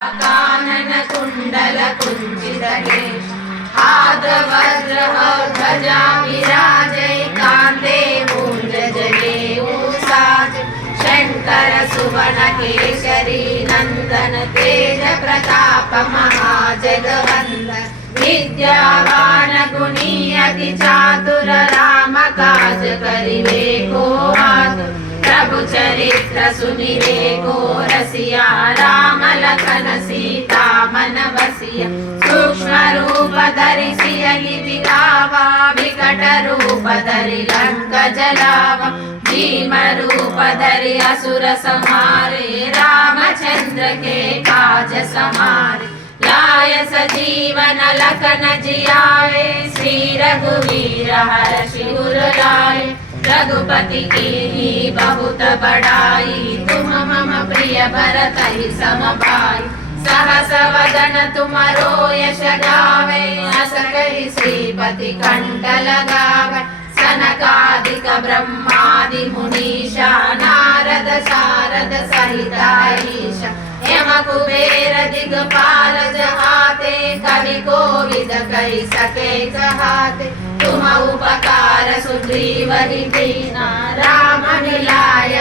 कानन कुंडल कुंचित केश हाथवज्र ध्वजा विराजै कांते मूंज जनेऊ साज शंकर सुवन केसरी नंदन तेज प्रताप महाजगवंदन विद्यावान गुणी अति चातुर राम काज करिवे को आतुर प्रभु चरित्र सुनिरे को रसिया राम लखन सीता मन बसिया सूक्ष्म रूप धरि सियहि दिखावा विकट रूप धरि लंक जलावा भीम रूप धरि असुर संहारे रामचंद्र के काज समारे लाय सजीवन लखन जियाए श्री रघुवीर हर्षि उर लाए रघुपति की बहुत बड़ाई तुम मम प्रिय भरत ही सम भाई सहस वदन तुमरो यश गावे अस कहि श्रीपति कंठ लगावे सनकादिक ब्रह्मादि मुनीषा नारद शारद सहित ईशा यम कुबेर दिगपाल जहाते कवि कोविद कहि सके कहाते तुम उपकार सुग्रीव ही दीना राम मिलाय